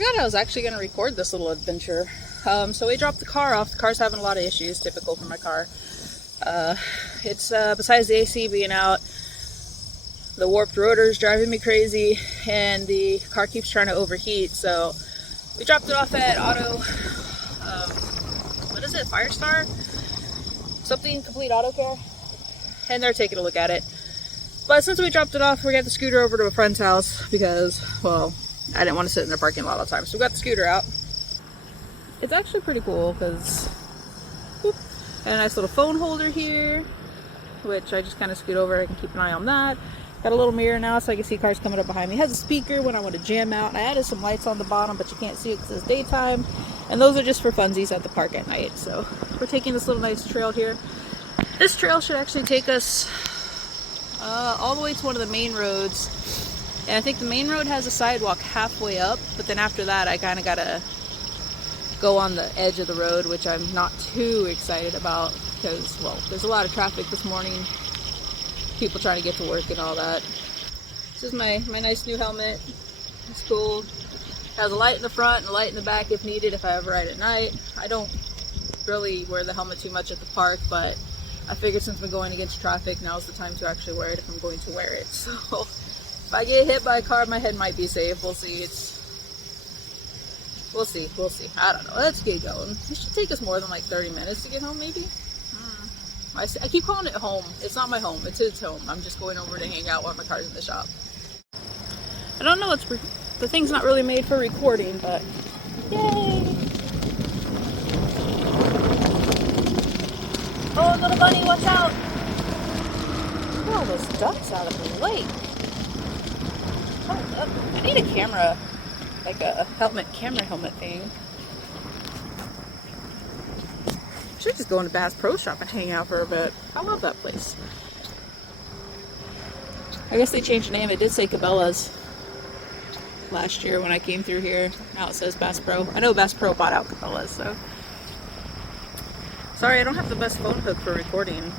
forgot I was actually going to record this little adventure. So we dropped the car off. The car's having a lot of issues, typical for my car. It's besides the AC being out, the warped rotor is driving me crazy, and the car keeps trying to overheat. So we dropped it off at Auto, what is it, Firestar? Something Complete Auto Care, and they're taking a look at it. But since we dropped it off, we got the scooter over to a friend's house because, well, I didn't want to sit in their parking lot all the time. So we got the scooter out. It's actually pretty cool because, and a nice little phone holder here, which I just kind of scoot over. I can keep an eye on that. Got a little mirror now so I can see cars coming up behind me. It has a speaker when I want to jam out. And I added some lights on the bottom, but you can't see it because it's daytime. And those are just for funsies at the park at night. So we're taking this little nice trail here. This trail should actually take us all the way to one of the main roads. And I think the main road has a sidewalk halfway up, but then after that I kind of gotta go on the edge of the road, which I'm not too excited about because, well, there's a lot of traffic this morning, people trying to get to work and all that. This is my nice new helmet. It's cool. It has a light in the front and a light in the back if needed, if I ever ride at night. I don't really wear the helmet too much at the park, but I figured since I'm going against traffic, now's the time to actually wear it if I'm going to wear it. So if I get hit by a car, my head might be safe. We'll see. We'll see. I don't know. Let's get going. It should take us more than like 30 minutes to get home, maybe. I keep calling it home. It's not my home. It's its home. I'm just going over to hang out while my car's in the shop. I don't know. The thing's not really made for recording, but yay! Oh, little bunny, watch out! Look at all those ducks out of the lake. Hold up. I need a camera, like a camera helmet thing. I should just go into Bass Pro Shop and hang out for a bit. I love that place. I guess they changed the name. It did say Cabela's last year when I came through here. Now it says Bass Pro. I know Bass Pro bought out Cabela's, so. Sorry, I don't have the best phone hook for recording.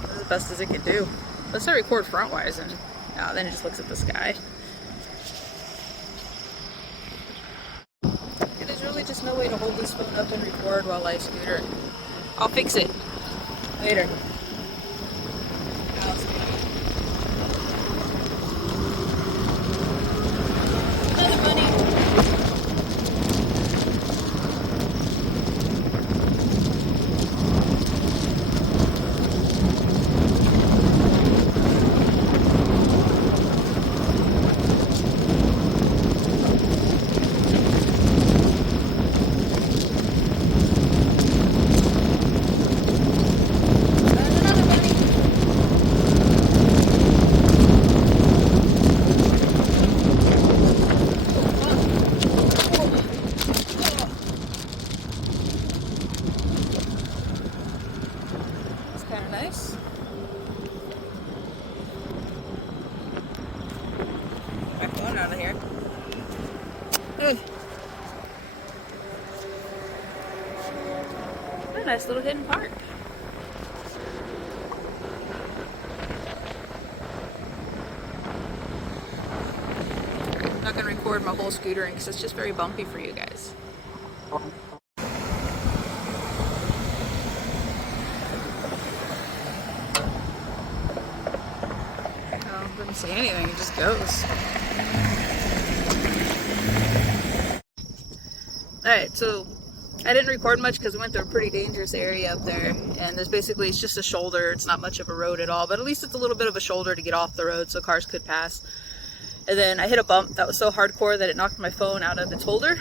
This is as best as it can do. Let's not record front-wise, and then it just looks at the sky. And there's really just no way to hold this phone up and record while I scooter. I'll fix it later. Another bunny. Nice. Back going out of here. What a nice little hidden park. I'm not going to record my whole scootering because it's just very bumpy for you guys. Doesn't say anything, it just goes. Alright, so I didn't record much because we went through a pretty dangerous area up there, and it's just a shoulder. It's not much of a road at all, but at least it's a little bit of a shoulder to get off the road so cars could pass. And then I hit a bump that was so hardcore that it knocked my phone out of its holder,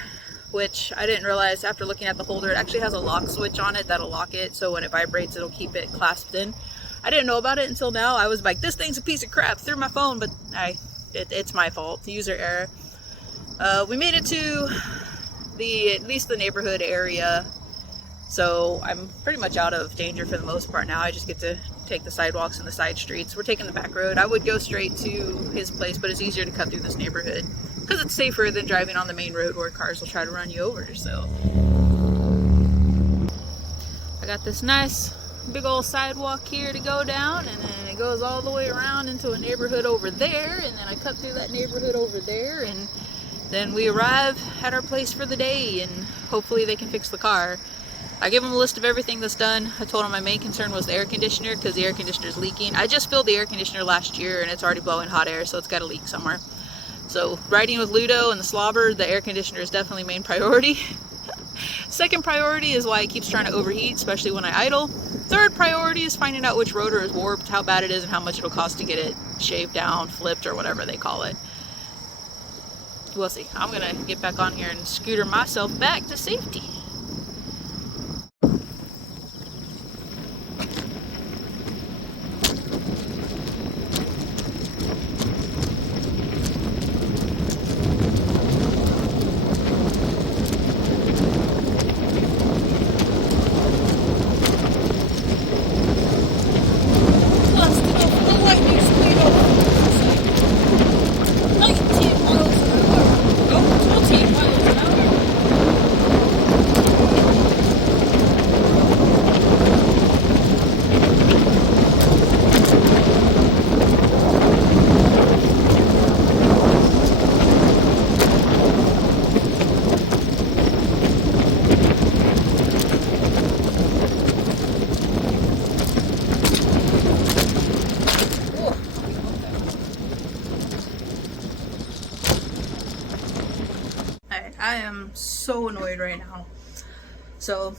which I didn't realize after looking at the holder. It actually has a lock switch on it that'll lock it, so when it vibrates it'll keep it clasped in. I didn't know about it until now. I was like, this thing's a piece of crap, threw my phone, but it's my fault, user error. We made it to at least the neighborhood area, so I'm pretty much out of danger for the most part now. I just get to take the sidewalks and the side streets. We're taking the back road. I would go straight to his place, but it's easier to cut through this neighborhood because it's safer than driving on the main road where cars will try to run you over. So I got this nice big old sidewalk here to go down, and then it goes all the way around into a neighborhood over there, and then I cut through that neighborhood over there, and Then we arrive at our place for the day, and hopefully they can fix the car. I gave them a list of everything that's done. I told them my main concern was the air conditioner, because the air conditioner is leaking. I just filled the air conditioner last year and it's already blowing hot air, so it's got to leak somewhere. So riding with Ludo and the slobber, the air conditioner is definitely main priority. Second priority is why it keeps trying to overheat, especially when I idle. Third priority is finding out which rotor is warped, how bad it is, and how much it'll cost to get it shaved down, flipped, or whatever they call it. We'll see. I'm gonna get back on here and scooter myself back to safety. I am so annoyed right now. So,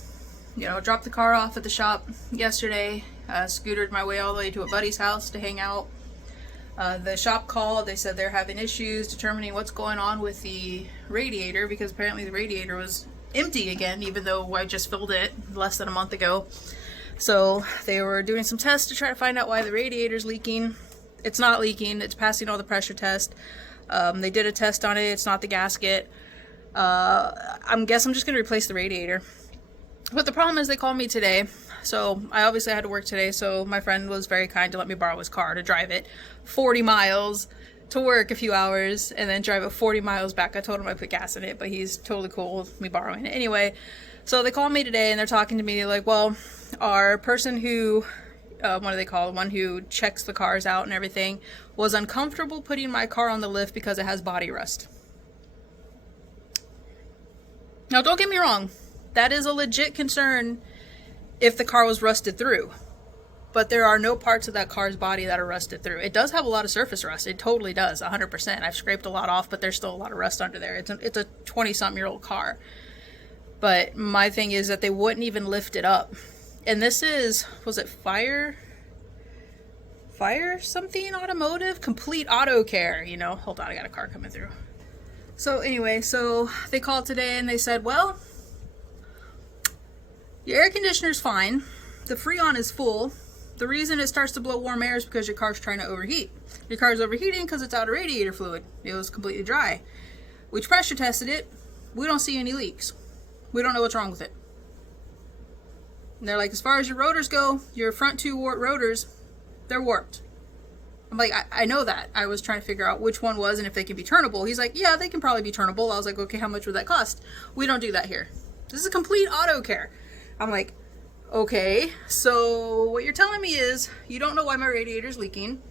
dropped the car off at the shop yesterday, scootered my way all the way to a buddy's house to hang out. The shop called, they said they're having issues determining what's going on with the radiator, because apparently the radiator was empty again, even though I just filled it less than a month ago. So they were doing some tests to try to find out why the radiator's leaking. It's not leaking, it's passing all the pressure test. They did a test on it, it's not the gasket. I guess I'm just going to replace the radiator. But the problem is they called me today, so I obviously had to work today, so my friend was very kind to let me borrow his car to drive it 40 miles to work a few hours, and then drive it 40 miles back. I told him I put gas in it, but he's totally cool with me borrowing it anyway. So they called me today, and they're talking to me like, well, our person who, what do they call it, one who checks the cars out and everything, was uncomfortable putting my car on the lift because it has body rust. Now, don't get me wrong, that is a legit concern if the car was rusted through. But there are no parts of that car's body that are rusted through. It does have a lot of surface rust. It totally does, 100%. I've scraped a lot off, but there's still a lot of rust under there. It's a 20-something-year-old car. But my thing is that they wouldn't even lift it up. And this is, was it Fire something automotive? Complete Auto Care, Hold on, I got a car coming through. So anyway, so they called today and they said, well, your air conditioner's fine. The Freon is full. The reason it starts to blow warm air is because your car's trying to overheat. Your car's overheating because it's out of radiator fluid. It was completely dry. We pressure tested it. We don't see any leaks. We don't know what's wrong with it. And they're like, as far as your rotors go, your front two rotors, they're warped. I'm like, I know that. I was trying to figure out which one was and if they can be turnable. He's like, yeah, they can probably be turnable. I was like, okay, how much would that cost? We don't do that here. This is a complete auto care. I'm like, okay, so what you're telling me is you don't know why my radiator's leaking.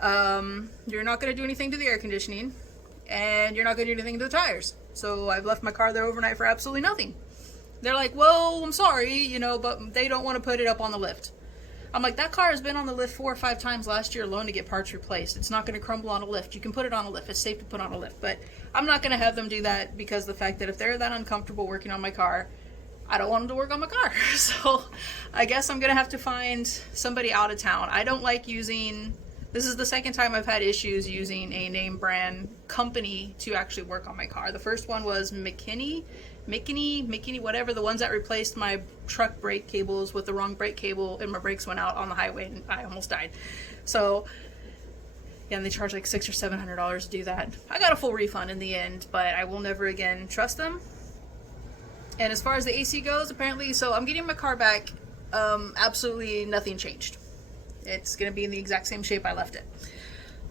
You're not going to do anything to the air conditioning, and you're not going to do anything to the tires. So I've left my car there overnight for absolutely nothing. They're like, well, I'm sorry, but they don't want to put it up on the lift. I'm like, that car has been on the lift 4 or 5 times last year alone to get parts replaced. It's not going to crumble on a lift. You can put it on a lift. It's safe to put on a lift. But I'm not going to have them do that because the fact that if they're that uncomfortable working on my car, I don't want them to work on my car. So I guess I'm going to have to find somebody out of town. I don't like using, this is the second time I've had issues using a name brand company to actually work on my car. The first one was McKinney, whatever, the ones that replaced my truck brake cables with the wrong brake cable, and my brakes went out on the highway and I almost died. So yeah, and they charge like $600 or $700 to do that. I got a full refund in the end, but I will never again trust them. And as far as the AC goes, apparently, so I'm getting my car back, absolutely nothing changed. It's gonna be in the exact same shape I left it.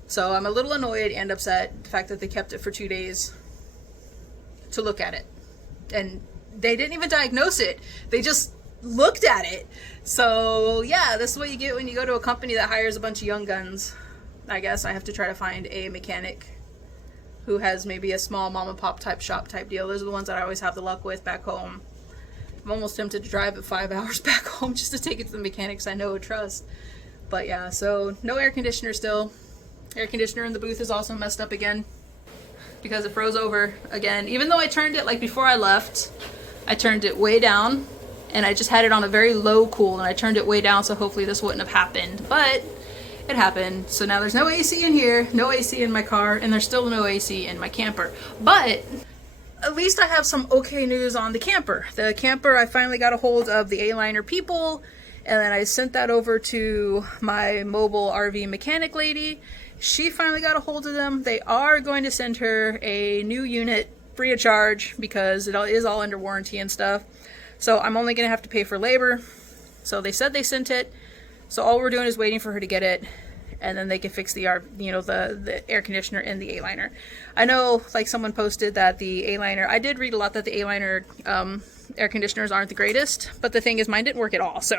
So I'm a little annoyed and upset the fact that they kept it for 2 days to look at it. And they didn't even diagnose it. They just looked at it. So yeah, this is what you get when you go to a company that hires a bunch of young guns. I guess I have to try to find a mechanic who has maybe a small mom and pop type shop type deal. Those are the ones that I always have the luck with back home. I'm almost tempted to drive it 5 hours back home just to take it to the mechanics I know and trust. But yeah, so no air conditioner still. Air conditioner in the booth is also messed up again because it froze over again. Even though I turned it, like before I left, I turned it way down and I just had it on a very low cool and I turned it way down, so hopefully this wouldn't have happened, but it happened. So now there's no AC in here, no AC in my car, and there's still no AC in my camper. But at least I have some okay news on the camper. The camper, I finally got a hold of the A-Liner people, and then I sent that over to my mobile RV mechanic lady. She finally got a hold of them. They are going to send her a new unit free of charge because it is all under warranty and stuff. So I'm only going to have to pay for labor. So they said they sent it. So all we're doing is waiting for her to get it, and then they can fix the the air conditioner in the A-Liner. I know, like, someone posted that the A-Liner, I did read a lot that the A-Liner air conditioners aren't the greatest, but the thing is mine didn't work at all, so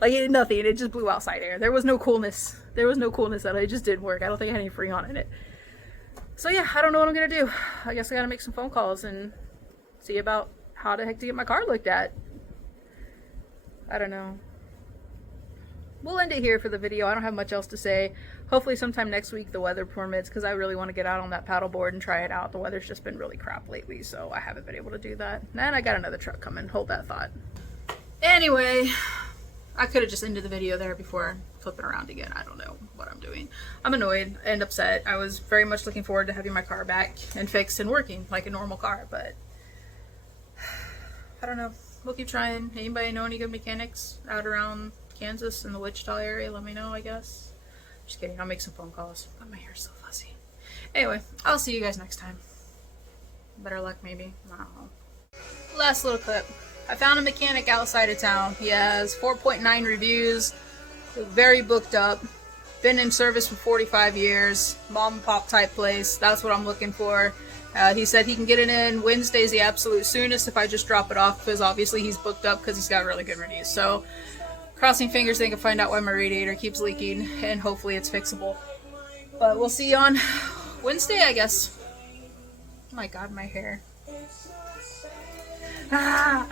like it did nothing. It just blew outside air. There was no coolness. There was no coolness that it just didn't work. I don't think I had any Freon in it. So yeah, I don't know what I'm gonna do. I guess I gotta make some phone calls and see about how the heck to get my car looked at. I don't know. We'll end it here for the video. I don't have much else to say. Hopefully sometime next week the weather permits, because I really want to get out on that paddleboard and try it out. The weather's just been really crap lately, so I haven't been able to do that. And I got another truck coming. Hold that thought. Anyway, I could have just ended the video there before flipping around again. I don't know what I'm doing. I'm annoyed and upset. I was very much looking forward to having my car back and fixed and working like a normal car, but I don't know. We'll keep trying. Anybody know any good mechanics out around Kansas in the Wichita area? Let me know, I guess. Just kidding. I'll make some phone calls. But my hair's so fuzzy. Anyway, I'll see you guys next time. Better luck, maybe. I don't know. Last little clip. I found a mechanic outside of town. He has 4.9 reviews. Very booked up. Been in service for 45 years. Mom and pop type place. That's what I'm looking for. He said he can get it in Wednesday's the absolute soonest if I just drop it off, because obviously he's booked up because he's got really good reviews. So crossing fingers they can find out why my radiator keeps leaking, and hopefully it's fixable. But we'll see you on Wednesday, I guess. Oh my god, my hair. Ah.